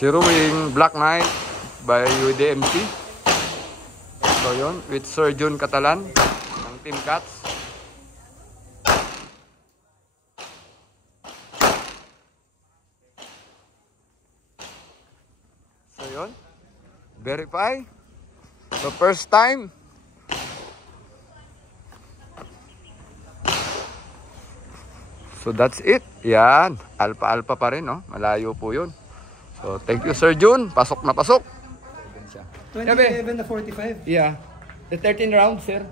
Zeroing Black Knight by UDMC. So yun, with Sir Jun Catalan ng Team Cats. So yun, verify. So first time. So that's it. Yan, alpha pa rin, no? Malayo po yun. So thank you Sir Jun, pasok na pasok. 27 na 45. Yeah. The 13 rounds, sir.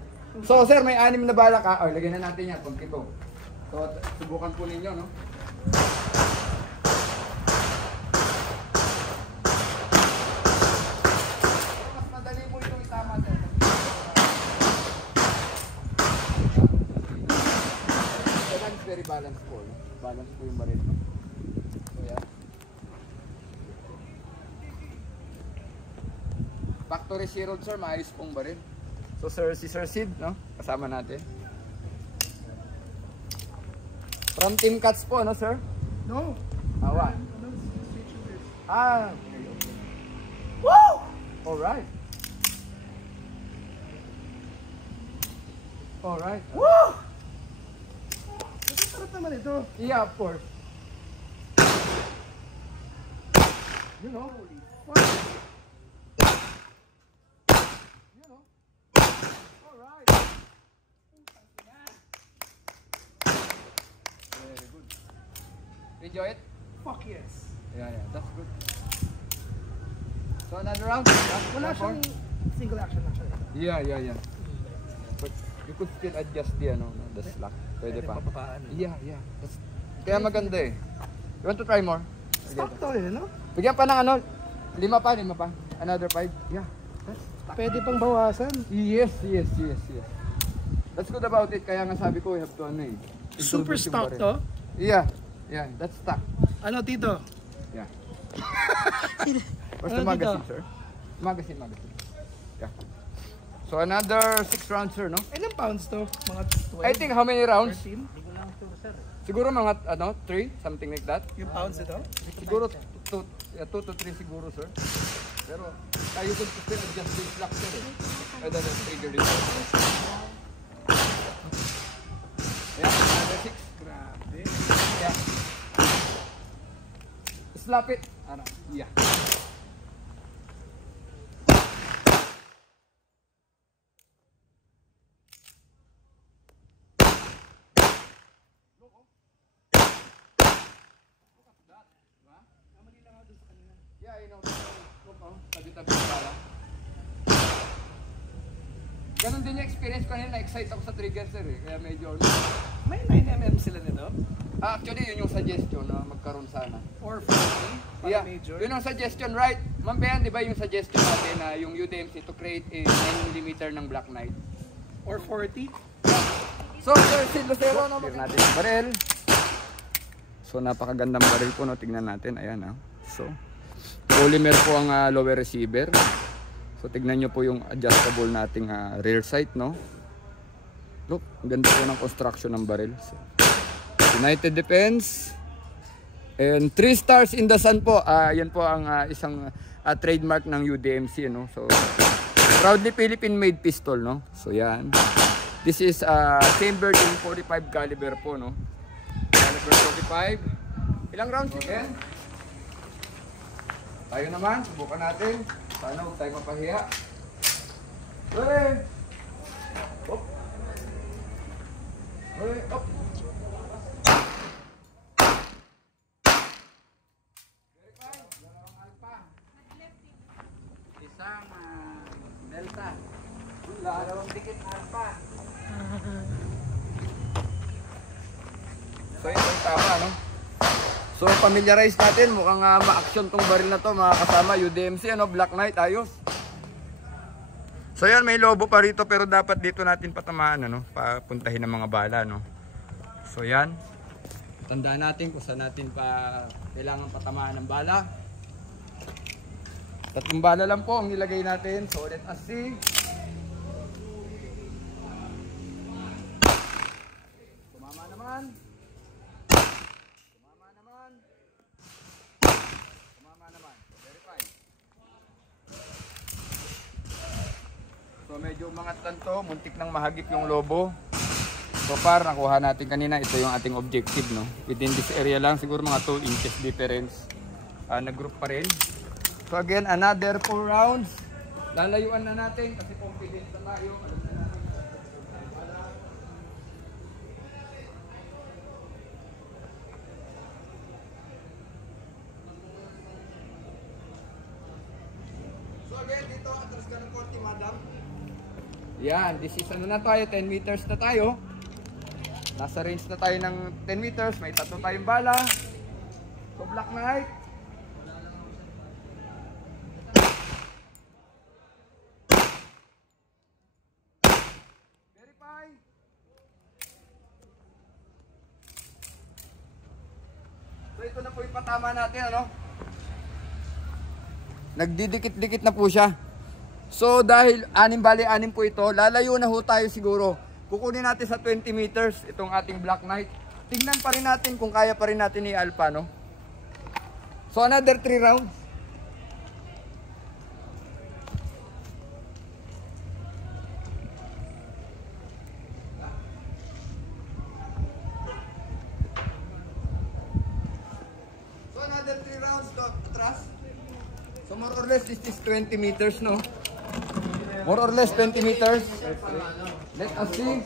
So, sir, may 6 na bala ka. Oh, lagyan na natin yan. Kung ito. So, subukan po ninyo, no? Mas madali mo itong itama, sir. Balance, very balanced po. Balance po yung baril. So, yeah. Factory zero, sir, maayos pong baril. So, sir, si Sir Sid, no? Kasama natin. From Team Cats po, no, sir? No. What? Okay. Woo! Alright. Alright. Woo! Sarap naman ito. Yeah, of course. You know. What? Alright. Very good. Enjoy it? Fuck yes. Yeah, that's good. So another round? Wala siyang single action na siya. Yeah. But you could still adjust the slack. Pwede pa. Yeah. Kaya maganda eh. You want to try more? Stock to eh, no? Bigyan pa ng 5 pa. Another 5. Yeah. Pwede pang bawasan. Yes. That's good about it. Kaya nga sabi ko, we have to Super introduce yung stock baril. to? Yeah, that's stock. Ano, Tito? Yeah. Where's the Ano magazine, dito? sir? Magazine. Yeah. So another 6 rounds, sir, no? Ilang pounds to? Mga 12? I think how many rounds? 13? Siguro mga 3, something like that. Yung pounds ito? Siguro 2 to 3 siguro, sir. Pero tayo could still adjust the slack, sir. Rather than trigger dito. Yeah, another 6. Grabe. Yeah. Slap it. Yeah. Yeah, you know, tabi-tabi pala. Ganon din yung experience ko kanina, na-excite ako sa trigger, sir eh. Kaya medyo... May 9mm sila nito? Actually, yun yung suggestion na magkaroon sana. Or 40? Yeah, Major? yun ang suggestion, right? Ma'am Behan, di ba yung suggestion natin na yung UDMC to create a 9mm ng Black Knight? Or 40? So, sir, si Lucero na natin yung baril. So, napakagandang baril po, no? Tignan natin, ayan, ha? So, polymer po ang lower receiver. So, tignan nyo po yung adjustable nating rear sight, no? Look, ang ganda po ng construction ng baril. So, United Defense. And 3 stars in the sun po. Yan po ang isang trademark ng UDMC, no? So, proudly Philippine-made pistol, no? So, yan. This is chambered in 45 caliber po, no? Caliber 45. Ilang rounds again? Tayo naman, subukan natin. Sana huwag tayo mapahiya. Hey! Op! Hey! Op! Isang Delta. Dalawang Dikit Alpha. So yun yung tama, no? So familiarize natin, mukhang ma-action tong baril na to, mga kasama UDMC, Black Knight, ayos. So yan, may lobo pa rito pero dapat dito natin patamaan, papuntahin ng mga bala, no? So yan, tandaan natin kung saan natin pa kailangan patamaan ng bala. 3 bala lang po ang nilagay natin, so let us see. Tumama naman. Tumama naman. So medyo umangat lang to, muntik nang mahagip yung lobo. So far, nakuha natin kanina, ito yung ating objective, no? Within this area lang, siguro mga 2 inches difference. Nag-group pa rin. So again, another 4 rounds. Lalayuan na natin kasi confident na tayo. Alam na natin. So again, dito, atras ka ng konti, madam. Yan, this is ano na tayo, 10 meters na tayo. Nasa range na tayo ng 10 meters, may 3 tayong bala. So Black Knight. Verify. So ito na po yung patama natin, ano? Nagdidikit-dikit na po siya. So dahil 6 po ito, lalayo na ho tayo siguro. Kukunin natin sa 20 meters itong ating Black Knight. Tingnan pa rin natin kung kaya pa rin natin i-alpha, no? So another 3 rounds. So another 3 rounds to atras. So more or less this is 20 meters, no? More or less 20 meters. Let us see.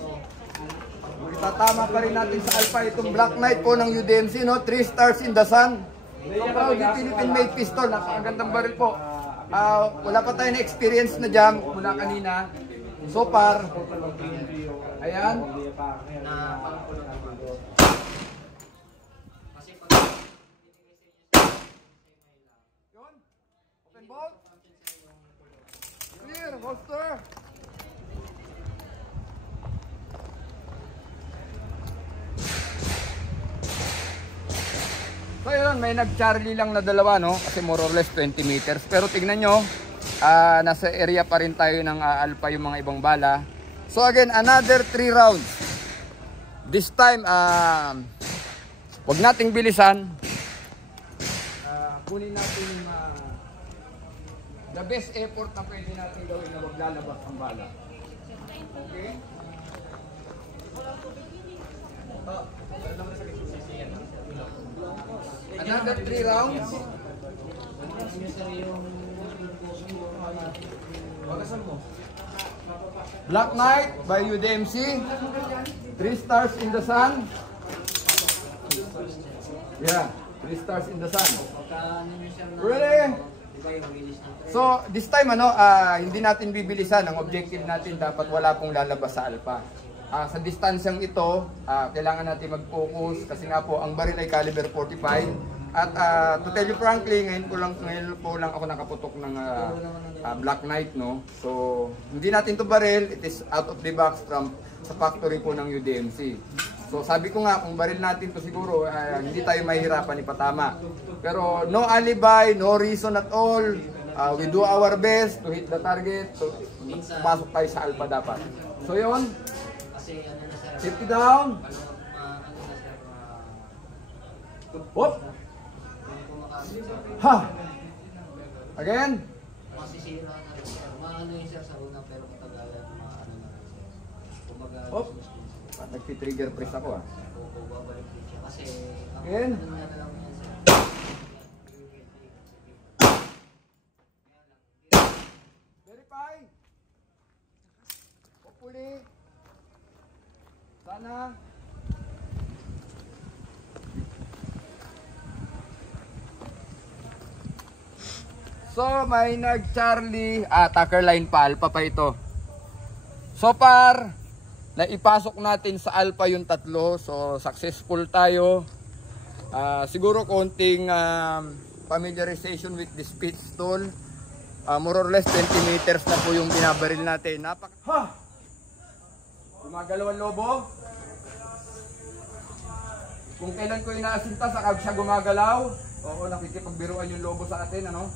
Itatama pa rin natin sa alpha itong Black Knight po ng UDMC, no? 3 stars in the sun. So proud yung Philippine made pistol. Napakagandang baril po. Wala pa tayo na experience na jam mula kanina. So far. Ayan. Yun. Open bolt. Clear. Holster. So yun, may nag-Charlie lang na dalawa, no? Kasi more or less 20 meters. Pero tignan nyo, nasa area pa rin tayo ng alpha yung mga ibang bala. So again, another 3 rounds. This time, wag nating bilisan. Kunin natin the best effort na pwede natin gawin na wag lalabas ang bala. Okay? Another 3 rounds. Black Knight by UDMC. 3 stars in the sun. Yeah, 3 stars in the sun. Ready? So, this time hindi natin bibilisan. Ang objective natin dapat wala pong lalabas sa alpha. Sa distansyang ito, kailangan natin mag-focus kasi nga po ang baril ay caliber 45. At to tell you frankly, ngayon po lang ako nakaputok ng Black Knight, no? So, hindi natin to baril, it is out of the box from sa factory po ng UDMC. So, sabi ko nga, kung baril natin to siguro, hindi tayo mahihirapan ipatama. Pero no alibi, no reason at all. We do our best to hit the target. So, pasok tayo sa alpha dapat. So, yun. Safety down. Whoop. Ha. Again. Hop. Nagti-trigger press ako Again. Verify. Hopefully. Sana. So, may nag-Charlie, attacker line pa, alpha pa ito. So far, naipasok natin sa alpha yung 3. So, successful tayo. Siguro konting familiarization with this pistol. More or less 20 meters na po yung binabaril natin. Ha! Gumagalaw ang lobo. Kung kailan ko inaasinta, saka siya gumagalaw. Oo, nakikipagbiruan yung lobo sa atin, ano?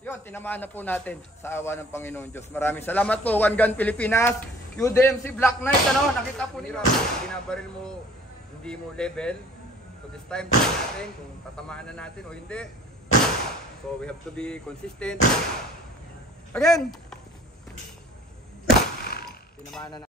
Yun, tinamaan na po natin sa awa ng Panginoon Diyos. Maraming salamat po, One Gun Pilipinas, UDMC Black Knight, ano? Nakita po nila, binabaril mo, hindi mo level. So this time, tingnan natin kung tatamaan na natin o hindi. So we have to be consistent. Again, Tinamaan na